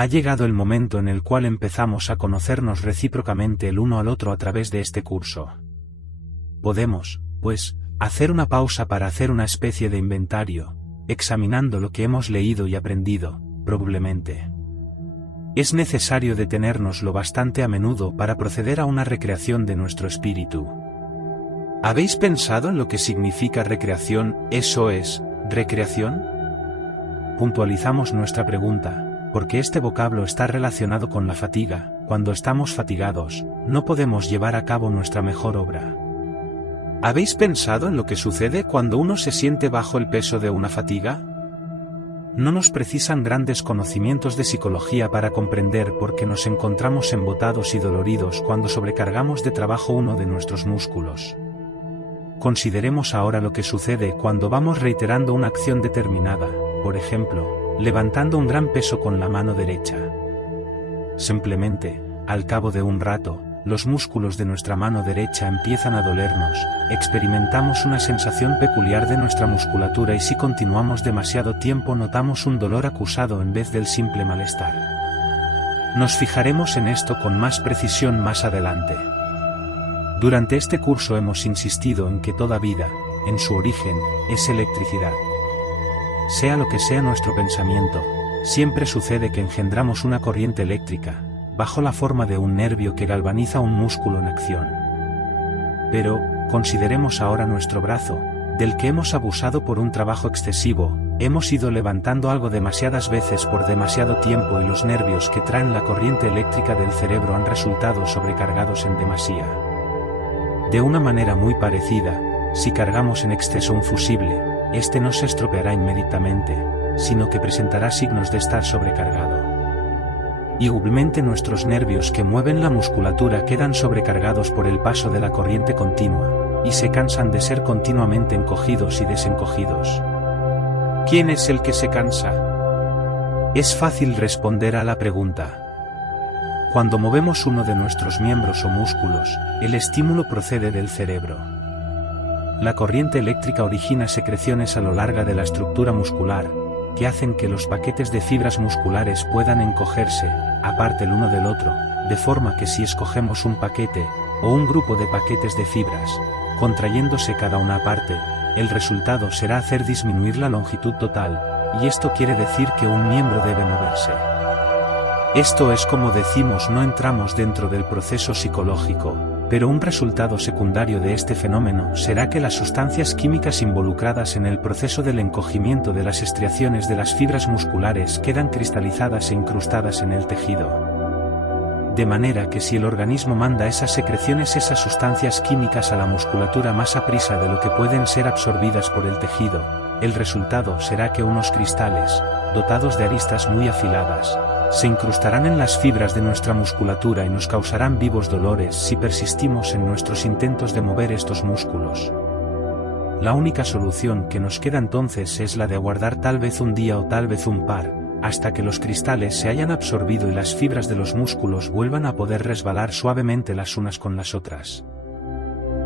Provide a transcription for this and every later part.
Ha llegado el momento en el cual empezamos a conocernos recíprocamente el uno al otro a través de este curso. Podemos, pues, hacer una pausa para hacer una especie de inventario, examinando lo que hemos leído y aprendido, probablemente. Es necesario detenernos lo bastante a menudo para proceder a una recreación de nuestro espíritu. ¿Habéis pensado en lo que significa recreación, eso es, recreación? Puntualizamos nuestra pregunta, porque este vocablo está relacionado con la fatiga. Cuando estamos fatigados, no podemos llevar a cabo nuestra mejor obra. ¿Habéis pensado en lo que sucede cuando uno se siente bajo el peso de una fatiga? No nos precisan grandes conocimientos de psicología para comprender por qué nos encontramos embotados y doloridos cuando sobrecargamos de trabajo uno de nuestros músculos. Consideremos ahora lo que sucede cuando vamos reiterando una acción determinada, por ejemplo, levantando un gran peso con la mano derecha. Simplemente, al cabo de un rato, los músculos de nuestra mano derecha empiezan a dolernos, experimentamos una sensación peculiar de nuestra musculatura y si continuamos demasiado tiempo notamos un dolor acusado en vez del simple malestar. Nos fijaremos en esto con más precisión más adelante. Durante este curso hemos insistido en que toda vida, en su origen, es electricidad. Sea lo que sea nuestro pensamiento, siempre sucede que engendramos una corriente eléctrica, bajo la forma de un nervio que galvaniza un músculo en acción. Pero, consideremos ahora nuestro brazo, del que hemos abusado por un trabajo excesivo, hemos ido levantando algo demasiadas veces por demasiado tiempo y los nervios que traen la corriente eléctrica del cerebro han resultado sobrecargados en demasía. De una manera muy parecida, si cargamos en exceso un fusible, este no se estropeará inmediatamente, sino que presentará signos de estar sobrecargado. Igualmente nuestros nervios que mueven la musculatura quedan sobrecargados por el paso de la corriente continua, y se cansan de ser continuamente encogidos y desencogidos. ¿Quién es el que se cansa? Es fácil responder a la pregunta. Cuando movemos uno de nuestros miembros o músculos, el estímulo procede del cerebro. La corriente eléctrica origina secreciones a lo largo de la estructura muscular, que hacen que los paquetes de fibras musculares puedan encogerse, aparte el uno del otro, de forma que si escogemos un paquete, o un grupo de paquetes de fibras, contrayéndose cada una aparte, el resultado será hacer disminuir la longitud total, y esto quiere decir que un miembro debe moverse. Esto es como decimos, no entramos dentro del proceso psicológico, pero un resultado secundario de este fenómeno será que las sustancias químicas involucradas en el proceso del encogimiento de las estriaciones de las fibras musculares quedan cristalizadas e incrustadas en el tejido. De manera que si el organismo manda esas secreciones, esas sustancias químicas a la musculatura más aprisa de lo que pueden ser absorbidas por el tejido, el resultado será que unos cristales, dotados de aristas muy afiladas, se incrustarán en las fibras de nuestra musculatura y nos causarán vivos dolores si persistimos en nuestros intentos de mover estos músculos. La única solución que nos queda entonces es la de aguardar tal vez un día o tal vez un par, hasta que los cristales se hayan absorbido y las fibras de los músculos vuelvan a poder resbalar suavemente las unas con las otras.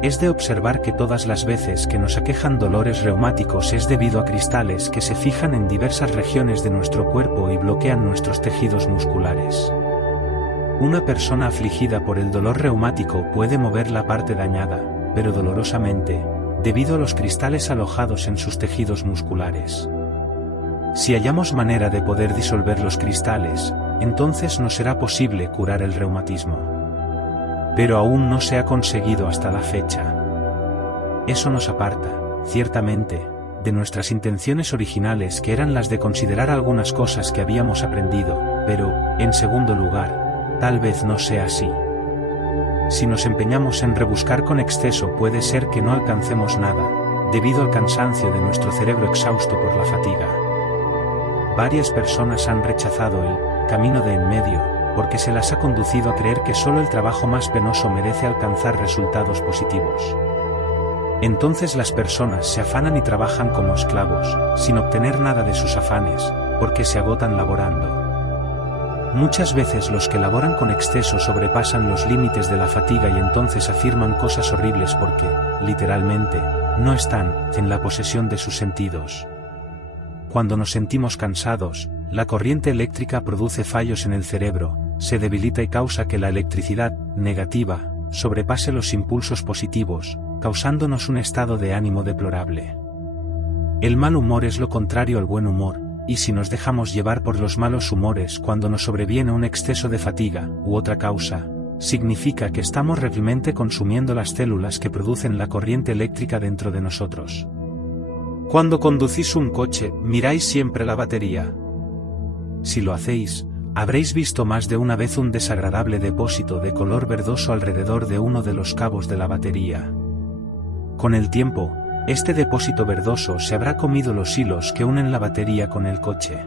Es de observar que todas las veces que nos aquejan dolores reumáticos es debido a cristales que se fijan en diversas regiones de nuestro cuerpo y bloquean nuestros tejidos musculares. Una persona afligida por el dolor reumático puede mover la parte dañada, pero dolorosamente, debido a los cristales alojados en sus tejidos musculares. Si hallamos manera de poder disolver los cristales, entonces no será posible curar el reumatismo. Pero aún no se ha conseguido hasta la fecha. Eso nos aparta, ciertamente, de nuestras intenciones originales, que eran las de considerar algunas cosas que habíamos aprendido, pero, en segundo lugar, tal vez no sea así. Si nos empeñamos en rebuscar con exceso, puede ser que no alcancemos nada, debido al cansancio de nuestro cerebro exhausto por la fatiga. Varias personas han rechazado el camino de en medio, porque se las ha conducido a creer que solo el trabajo más penoso merece alcanzar resultados positivos. Entonces las personas se afanan y trabajan como esclavos, sin obtener nada de sus afanes, porque se agotan laborando. Muchas veces los que laboran con exceso sobrepasan los límites de la fatiga y entonces afirman cosas horribles porque, literalmente, no están en la posesión de sus sentidos. Cuando nos sentimos cansados, la corriente eléctrica produce fallos en el cerebro, se debilita y causa que la electricidad negativa sobrepase los impulsos positivos, causándonos un estado de ánimo deplorable. El mal humor es lo contrario al buen humor, y si nos dejamos llevar por los malos humores cuando nos sobreviene un exceso de fatiga u otra causa, significa que estamos realmente consumiendo las células que producen la corriente eléctrica dentro de nosotros. Cuando conducís un coche, miráis siempre la batería. Si lo hacéis, habréis visto más de una vez un desagradable depósito de color verdoso alrededor de uno de los cabos de la batería. Con el tiempo, este depósito verdoso se habrá comido los hilos que unen la batería con el coche.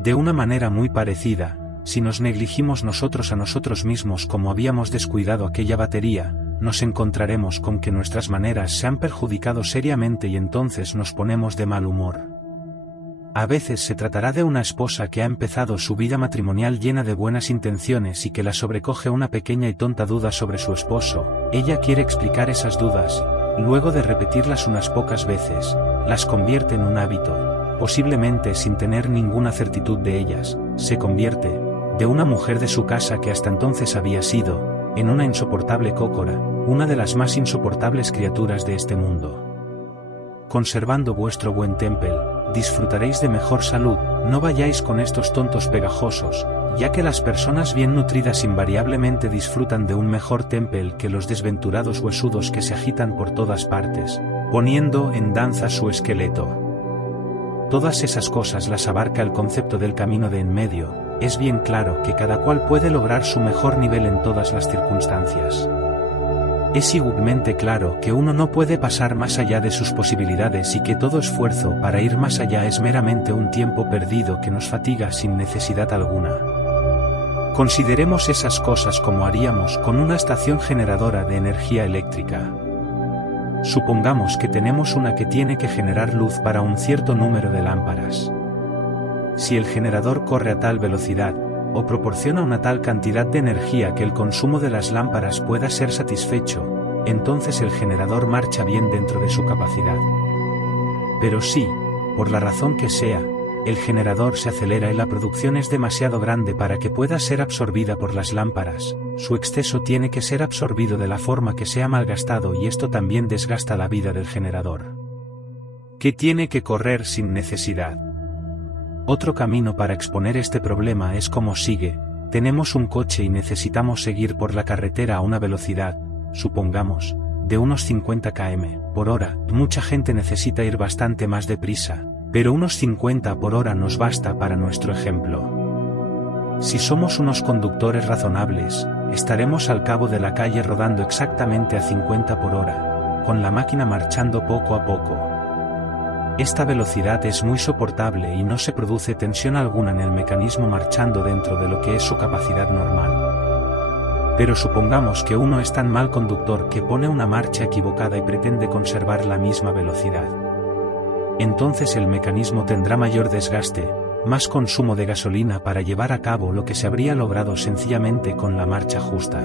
De una manera muy parecida, si nos negligimos nosotros a nosotros mismos como habíamos descuidado aquella batería, nos encontraremos con que nuestras maneras se han perjudicado seriamente y entonces nos ponemos de mal humor. A veces se tratará de una esposa que ha empezado su vida matrimonial llena de buenas intenciones y que la sobrecoge una pequeña y tonta duda sobre su esposo. Ella quiere explicar esas dudas, luego de repetirlas unas pocas veces, las convierte en un hábito, posiblemente sin tener ninguna certitud de ellas, se convierte, de una mujer de su casa que hasta entonces había sido, en una insoportable cócora, una de las más insoportables criaturas de este mundo. Conservando vuestro buen temple, disfrutaréis de mejor salud, no vayáis con estos tontos pegajosos, ya que las personas bien nutridas invariablemente disfrutan de un mejor temple que los desventurados huesudos que se agitan por todas partes, poniendo en danza su esqueleto. Todas esas cosas las abarca el concepto del camino de en medio. Es bien claro que cada cual puede lograr su mejor nivel en todas las circunstancias. Es igualmente claro que uno no puede pasar más allá de sus posibilidades y que todo esfuerzo para ir más allá es meramente un tiempo perdido que nos fatiga sin necesidad alguna. Consideremos esas cosas como haríamos con una estación generadora de energía eléctrica. Supongamos que tenemos una que tiene que generar luz para un cierto número de lámparas. Si el generador corre a tal velocidad, o proporciona una tal cantidad de energía que el consumo de las lámparas pueda ser satisfecho, entonces el generador marcha bien dentro de su capacidad. Pero si, por la razón que sea, el generador se acelera y la producción es demasiado grande para que pueda ser absorbida por las lámparas, su exceso tiene que ser absorbido de la forma que sea malgastado y esto también desgasta la vida del generador, que tiene que correr sin necesidad. Otro camino para exponer este problema es como sigue: tenemos un coche y necesitamos seguir por la carretera a una velocidad, supongamos, de unos 50 km/h. Mucha gente necesita ir bastante más deprisa, pero unos 50 por hora nos basta para nuestro ejemplo. Si somos unos conductores razonables, estaremos al cabo de la calle rodando exactamente a 50 por hora, con la máquina marchando poco a poco. Esta velocidad es muy soportable y no se produce tensión alguna en el mecanismo marchando dentro de lo que es su capacidad normal. Pero supongamos que uno es tan mal conductor que pone una marcha equivocada y pretende conservar la misma velocidad. Entonces el mecanismo tendrá mayor desgaste, más consumo de gasolina para llevar a cabo lo que se habría logrado sencillamente con la marcha justa.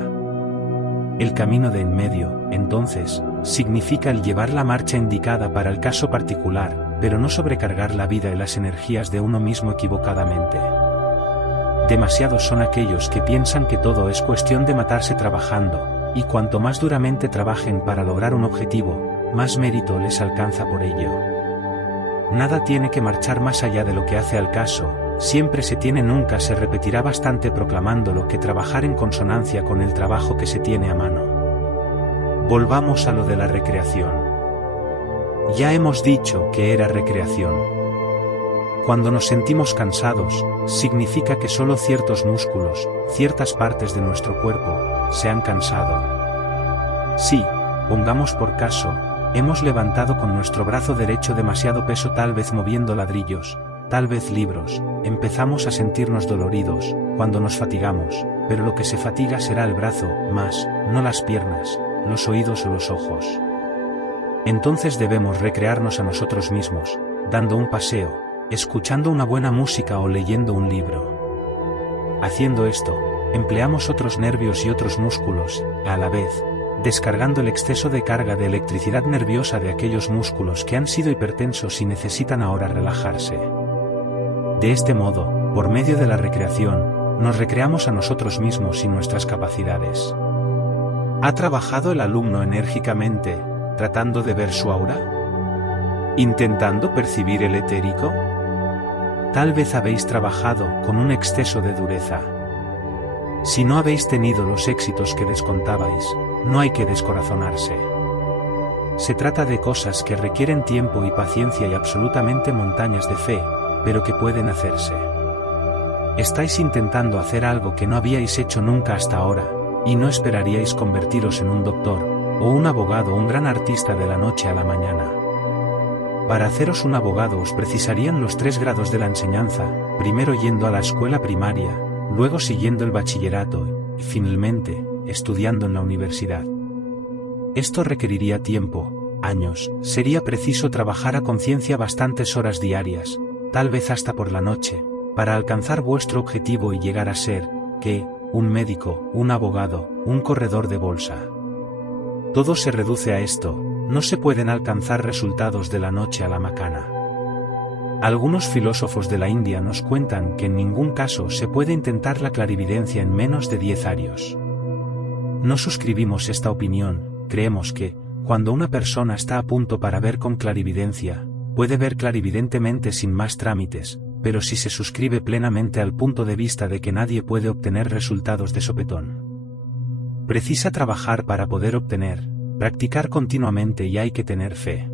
El camino de en medio, entonces, significa el llevar la marcha indicada para el caso particular, pero no sobrecargar la vida y las energías de uno mismo equivocadamente. Demasiados son aquellos que piensan que todo es cuestión de matarse trabajando, y cuanto más duramente trabajen para lograr un objetivo, más mérito les alcanza por ello. Nada tiene que marchar más allá de lo que hace al caso, siempre se tiene, nunca se repetirá bastante proclamándolo que trabajar en consonancia con el trabajo que se tiene a mano. Volvamos a lo de la recreación. Ya hemos dicho que era recreación. Cuando nos sentimos cansados, significa que solo ciertos músculos, ciertas partes de nuestro cuerpo, se han cansado. Sí, pongamos por caso, hemos levantado con nuestro brazo derecho demasiado peso, tal vez moviendo ladrillos, tal vez libros, empezamos a sentirnos doloridos, cuando nos fatigamos, pero lo que se fatiga será el brazo, más, no las piernas, los oídos o los ojos. Entonces debemos recrearnos a nosotros mismos, dando un paseo, escuchando una buena música o leyendo un libro. Haciendo esto, empleamos otros nervios y otros músculos, a la vez, descargando el exceso de carga de electricidad nerviosa de aquellos músculos que han sido hipertensos y necesitan ahora relajarse. De este modo, por medio de la recreación, nos recreamos a nosotros mismos y nuestras capacidades. ¿Ha trabajado el alumno enérgicamente, tratando de ver su aura? ¿Intentando percibir el etérico? Tal vez habéis trabajado con un exceso de dureza. Si no habéis tenido los éxitos que descontabais, no hay que descorazonarse. Se trata de cosas que requieren tiempo y paciencia y absolutamente montañas de fe, pero que pueden hacerse. Estáis intentando hacer algo que no habíais hecho nunca hasta ahora, y no esperaríais convertiros en un doctor, o un abogado o un gran artista de la noche a la mañana. Para haceros un abogado os precisarían los 3 grados de la enseñanza, primero yendo a la escuela primaria, luego siguiendo el bachillerato, y finalmente, estudiando en la universidad. Esto requeriría tiempo, años, sería preciso trabajar a conciencia bastantes horas diarias, tal vez hasta por la noche, para alcanzar vuestro objetivo y llegar a ser, ¿qué? Un médico, un abogado, un corredor de bolsa. Todo se reduce a esto, no se pueden alcanzar resultados de la noche a la mañana. Algunos filósofos de la India nos cuentan que en ningún caso se puede intentar la clarividencia en menos de 10 años. No suscribimos esta opinión. Creemos que, cuando una persona está a punto para ver con clarividencia, puede ver clarividentemente sin más trámites, pero si se suscribe plenamente al punto de vista de que nadie puede obtener resultados de sopetón. Precisa trabajar para poder obtener, practicar continuamente y hay que tener fe.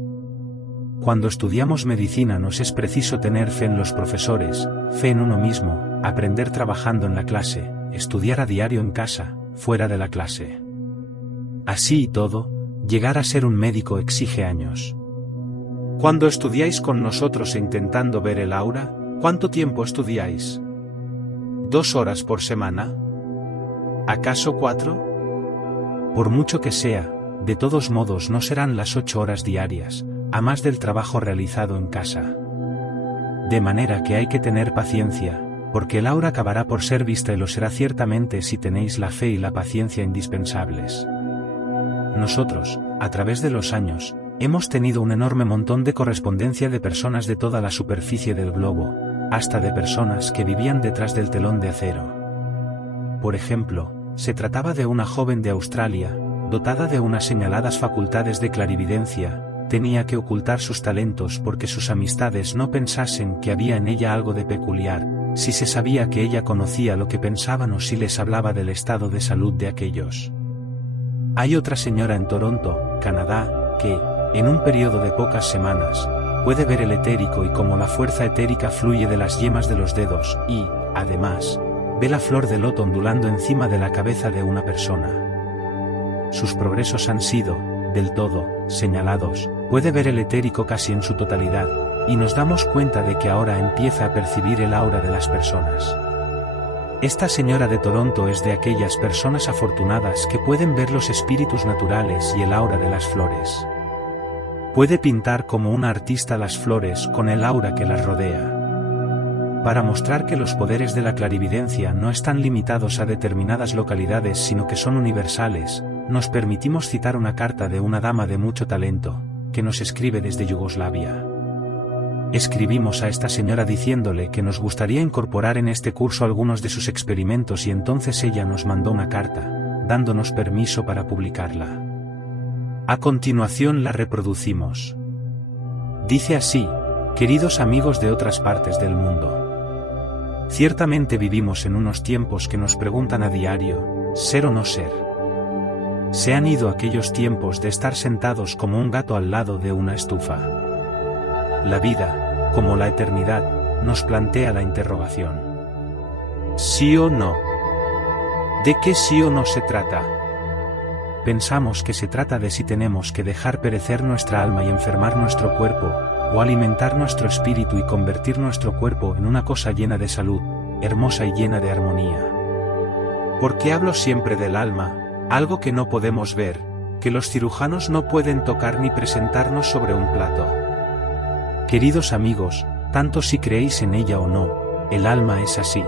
Cuando estudiamos medicina nos es preciso tener fe en los profesores, fe en uno mismo, aprender trabajando en la clase, estudiar a diario en casa, fuera de la clase. Así y todo, llegar a ser un médico exige años. Cuando estudiáis con nosotros e intentando ver el aura, ¿cuánto tiempo estudiáis? ¿2 horas por semana? ¿Acaso 4? Por mucho que sea, de todos modos no serán las 8 horas diarias, a más del trabajo realizado en casa. De manera que hay que tener paciencia, porque el aura acabará por ser vista y lo será ciertamente si tenéis la fe y la paciencia indispensables. Nosotros, a través de los años, hemos tenido un enorme montón de correspondencia de personas de toda la superficie del globo, hasta de personas que vivían detrás del telón de acero. Por ejemplo, se trataba de una joven de Australia, dotada de unas señaladas facultades de clarividencia, tenía que ocultar sus talentos porque sus amistades no pensasen que había en ella algo de peculiar, si se sabía que ella conocía lo que pensaban o si les hablaba del estado de salud de aquellos. Hay otra señora en Toronto, Canadá, que, en un periodo de pocas semanas, puede ver el etérico y cómo la fuerza etérica fluye de las yemas de los dedos y, además, ve la flor de loto ondulando encima de la cabeza de una persona. Sus progresos han sido, del todo, señalados, puede ver el etérico casi en su totalidad, y nos damos cuenta de que ahora empieza a percibir el aura de las personas. Esta señora de Toronto es de aquellas personas afortunadas que pueden ver los espíritus naturales y el aura de las flores. Puede pintar como una artista las flores con el aura que las rodea. Para mostrar que los poderes de la clarividencia no están limitados a determinadas localidades sino que son universales, nos permitimos citar una carta de una dama de mucho talento, que nos escribe desde Yugoslavia. Escribimos a esta señora diciéndole que nos gustaría incorporar en este curso algunos de sus experimentos y entonces ella nos mandó una carta, dándonos permiso para publicarla. A continuación la reproducimos. Dice así: queridos amigos de otras partes del mundo. Ciertamente vivimos en unos tiempos que nos preguntan a diario, ¿ser o no ser? Se han ido aquellos tiempos de estar sentados como un gato al lado de una estufa. La vida, como la eternidad, nos plantea la interrogación. ¿Sí o no? ¿De qué sí o no se trata? Pensamos que se trata de si tenemos que dejar perecer nuestra alma y enfermar nuestro cuerpo, o alimentar nuestro espíritu y convertir nuestro cuerpo en una cosa llena de salud, hermosa y llena de armonía. ¿Por qué hablo siempre del alma, algo que no podemos ver, que los cirujanos no pueden tocar ni presentarnos sobre un plato? Queridos amigos, tanto si creéis en ella o no, el alma es así.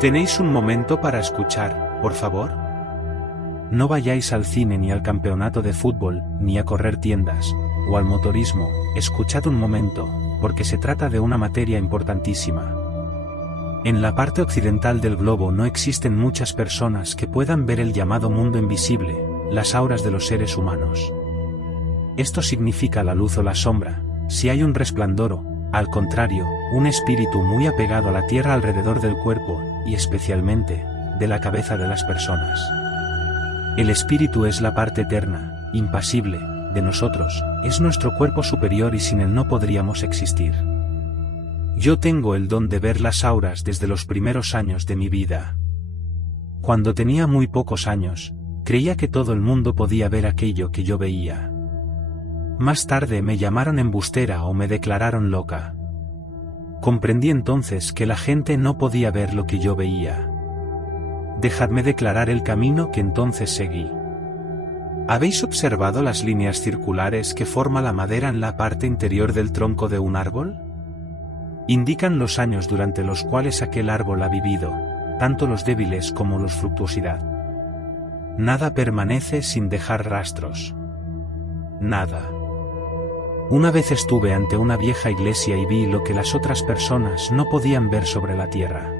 ¿Tenéis un momento para escuchar, por favor? No vayáis al cine ni al campeonato de fútbol, ni a correr tiendas, o al motorismo, escuchad un momento, porque se trata de una materia importantísima. En la parte occidental del globo no existen muchas personas que puedan ver el llamado mundo invisible, las auras de los seres humanos. Esto significa la luz o la sombra, si hay un resplandor o, al contrario, un espíritu muy apegado a la tierra alrededor del cuerpo, y especialmente, de la cabeza de las personas. El espíritu es la parte eterna, impasible, de nosotros, es nuestro cuerpo superior y sin él no podríamos existir. Yo tengo el don de ver las auras desde los primeros años de mi vida. Cuando tenía muy pocos años, creía que todo el mundo podía ver aquello que yo veía. Más tarde me llamaron embustera o me declararon loca. Comprendí entonces que la gente no podía ver lo que yo veía. Dejadme declarar el camino que entonces seguí. ¿Habéis observado las líneas circulares que forma la madera en la parte interior del tronco de un árbol? Indican los años durante los cuales aquel árbol ha vivido, tanto los débiles como los fructuosidad. Nada permanece sin dejar rastros. Nada. Una vez estuve ante una vieja iglesia y vi lo que las otras personas no podían ver sobre la tierra.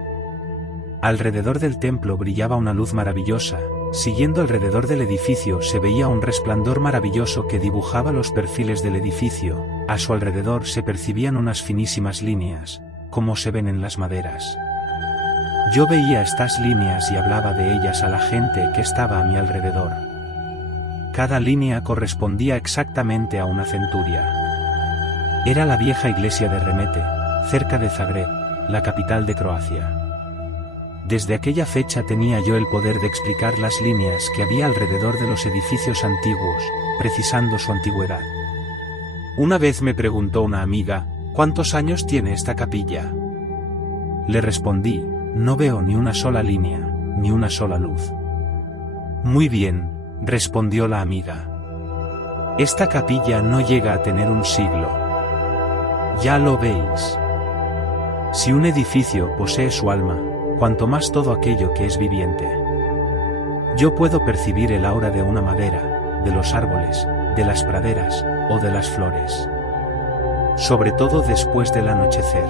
Alrededor del templo brillaba una luz maravillosa, siguiendo alrededor del edificio se veía un resplandor maravilloso que dibujaba los perfiles del edificio, a su alrededor se percibían unas finísimas líneas, como se ven en las maderas. Yo veía estas líneas y hablaba de ellas a la gente que estaba a mi alrededor. Cada línea correspondía exactamente a una centuria. Era la vieja iglesia de Remete, cerca de Zagreb, la capital de Croacia. Desde aquella fecha tenía yo el poder de explicar las líneas que había alrededor de los edificios antiguos, precisando su antigüedad. Una vez me preguntó una amiga, ¿cuántos años tiene esta capilla? Le respondí, no veo ni una sola línea, ni una sola luz. Muy bien, respondió la amiga. Esta capilla no llega a tener un siglo. Ya lo veis. Si un edificio posee su alma, cuanto más todo aquello que es viviente. Yo puedo percibir el aura de una madera, de los árboles, de las praderas, o de las flores. Sobre todo después del anochecer.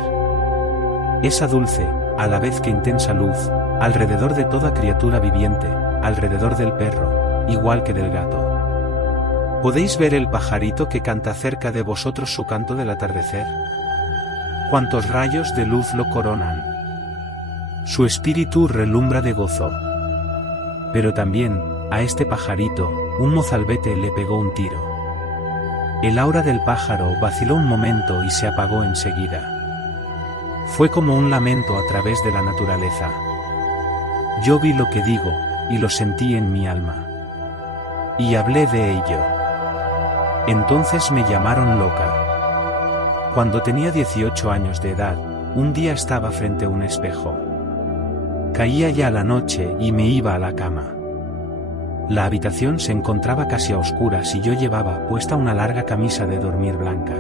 Esa dulce, a la vez que intensa luz, alrededor de toda criatura viviente, alrededor del perro, igual que del gato. ¿Podéis ver el pajarito que canta cerca de vosotros su canto del atardecer? ¿Cuántos rayos de luz lo coronan? Su espíritu relumbra de gozo. Pero también, a este pajarito, un mozalbete le pegó un tiro. El aura del pájaro vaciló un momento y se apagó enseguida. Fue como un lamento a través de la naturaleza. Yo vi lo que digo, y lo sentí en mi alma. Y hablé de ello. Entonces me llamaron loca. Cuando tenía 18 años de edad, un día estaba frente a un espejo. Caía ya la noche y me iba a la cama. La habitación se encontraba casi a oscuras y yo llevaba puesta una larga camisa de dormir blanca.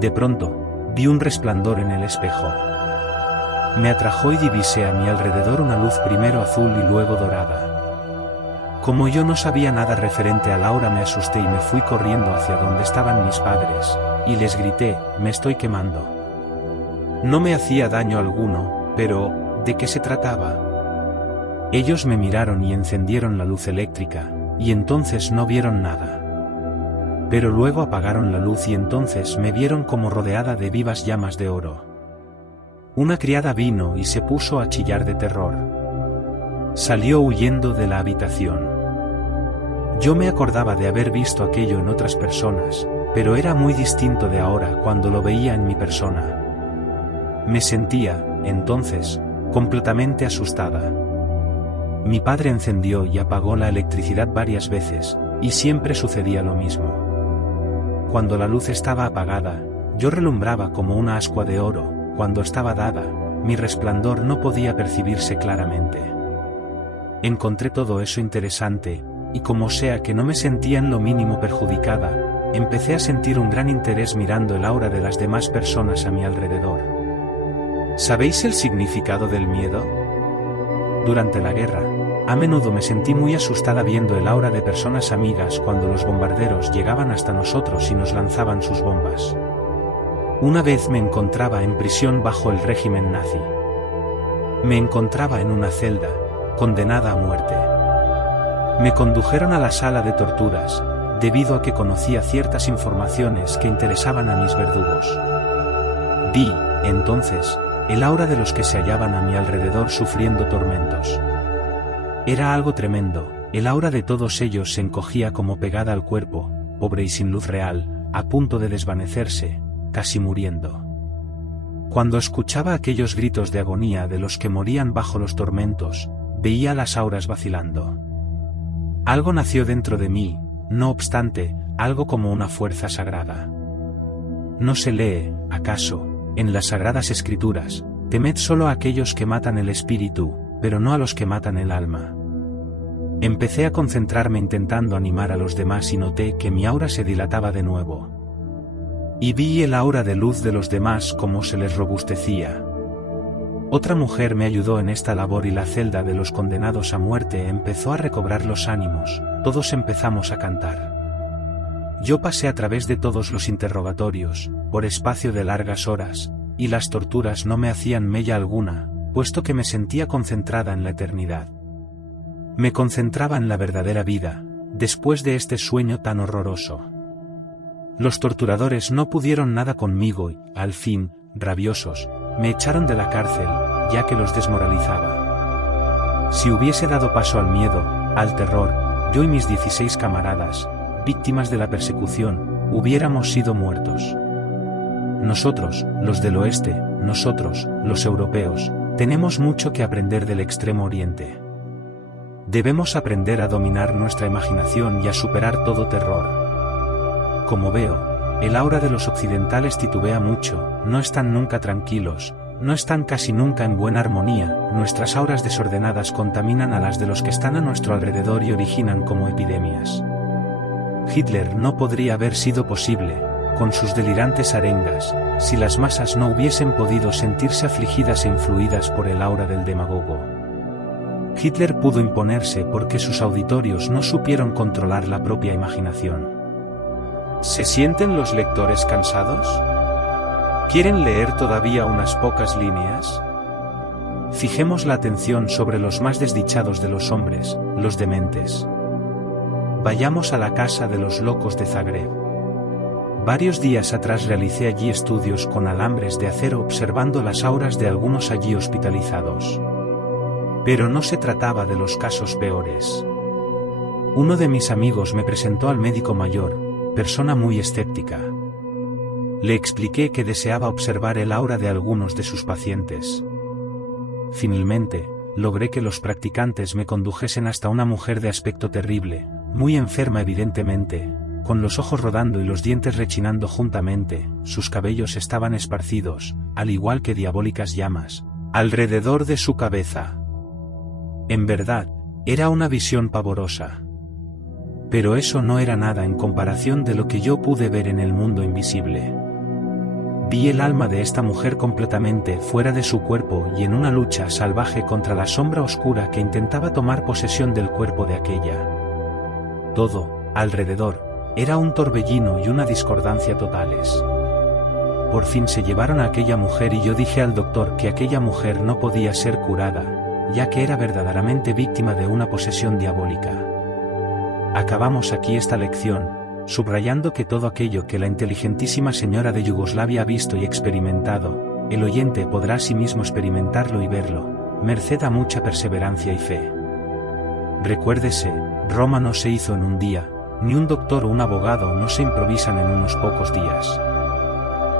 De pronto, vi un resplandor en el espejo. Me atrajo y divisé a mi alrededor una luz primero azul y luego dorada. Como yo no sabía nada referente al aura me asusté y me fui corriendo hacia donde estaban mis padres, y les grité, me estoy quemando. No me hacía daño alguno, pero ¿de qué se trataba? Ellos me miraron y encendieron la luz eléctrica, y entonces no vieron nada. Pero luego apagaron la luz y entonces me vieron como rodeada de vivas llamas de oro. Una criada vino y se puso a chillar de terror. Salió huyendo de la habitación. Yo me acordaba de haber visto aquello en otras personas, pero era muy distinto de ahora cuando lo veía en mi persona. Me sentía, entonces, completamente asustada. Mi padre encendió y apagó la electricidad varias veces, y siempre sucedía lo mismo. Cuando la luz estaba apagada, yo relumbraba como una ascua de oro, cuando estaba dada, mi resplandor no podía percibirse claramente. Encontré todo eso interesante, y como sea que no me sentía en lo mínimo perjudicada, empecé a sentir un gran interés mirando el aura de las demás personas a mi alrededor. ¿Sabéis el significado del miedo? Durante la guerra, a menudo me sentí muy asustada viendo el aura de personas amigas cuando los bombarderos llegaban hasta nosotros y nos lanzaban sus bombas. Una vez me encontraba en prisión bajo el régimen nazi. Me encontraba en una celda, condenada a muerte. Me condujeron a la sala de torturas, debido a que conocía ciertas informaciones que interesaban a mis verdugos. Vi, entonces, el aura de los que se hallaban a mi alrededor sufriendo tormentos. Era algo tremendo, el aura de todos ellos se encogía como pegada al cuerpo, pobre y sin luz real, a punto de desvanecerse, casi muriendo. Cuando escuchaba aquellos gritos de agonía de los que morían bajo los tormentos, veía las auras vacilando. Algo nació dentro de mí, no obstante, algo como una fuerza sagrada. ¿No se lee, acaso, en las sagradas escrituras, temed solo a aquellos que matan el espíritu, pero no a los que matan el alma? Empecé a concentrarme intentando animar a los demás y noté que mi aura se dilataba de nuevo. Y vi el aura de luz de los demás como se les robustecía. Otra mujer me ayudó en esta labor y la celda de los condenados a muerte empezó a recobrar los ánimos, todos empezamos a cantar. Yo pasé a través de todos los interrogatorios, por espacio de largas horas, y las torturas no me hacían mella alguna, puesto que me sentía concentrada en la eternidad. Me concentraba en la verdadera vida, después de este sueño tan horroroso. Los torturadores no pudieron nada conmigo y, al fin, rabiosos, me echaron de la cárcel, ya que los desmoralizaba. Si hubiese dado paso al miedo, al terror, yo y mis 16 camaradas, víctimas de la persecución, hubiéramos sido muertos. Nosotros, los del oeste, nosotros, los europeos, tenemos mucho que aprender del Extremo Oriente. Debemos aprender a dominar nuestra imaginación y a superar todo terror. Como veo, el aura de los occidentales titubea mucho, no están nunca tranquilos, no están casi nunca en buena armonía, nuestras auras desordenadas contaminan a las de los que están a nuestro alrededor y originan como epidemias. Hitler no podría haber sido posible, con sus delirantes arengas, si las masas no hubiesen podido sentirse afligidas e influidas por el aura del demagogo. Hitler pudo imponerse porque sus auditorios no supieron controlar la propia imaginación. ¿Se sienten los lectores cansados? ¿Quieren leer todavía unas pocas líneas? Fijemos la atención sobre los más desdichados de los hombres, los dementes. Vayamos a la casa de los locos de Zagreb. Varios días atrás realicé allí estudios con alambres de acero observando las auras de algunos allí hospitalizados. Pero no se trataba de los casos peores. Uno de mis amigos me presentó al médico mayor, persona muy escéptica. Le expliqué que deseaba observar el aura de algunos de sus pacientes. Finalmente, logré que los practicantes me condujesen hasta una mujer de aspecto terrible, muy enferma evidentemente, con los ojos rodando y los dientes rechinando juntamente, sus cabellos estaban esparcidos, al igual que diabólicas llamas, alrededor de su cabeza. En verdad, era una visión pavorosa. Pero eso no era nada en comparación de lo que yo pude ver en el mundo invisible. Vi el alma de esta mujer completamente fuera de su cuerpo y en una lucha salvaje contra la sombra oscura que intentaba tomar posesión del cuerpo de aquella. Todo, alrededor, era un torbellino y una discordancia totales. Por fin se llevaron a aquella mujer y yo dije al doctor que aquella mujer no podía ser curada, ya que era verdaderamente víctima de una posesión diabólica. Acabamos aquí esta lección, subrayando que todo aquello que la inteligentísima señora de Yugoslavia ha visto y experimentado, el oyente podrá asimismo experimentarlo y verlo, merced a mucha perseverancia y fe. Recuérdese, Roma no se hizo en un día, ni un doctor o un abogado no se improvisan en unos pocos días.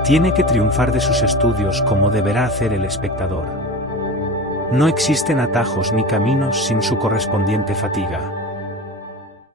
Tiene que triunfar de sus estudios como deberá hacer el espectador. No existen atajos ni caminos sin su correspondiente fatiga.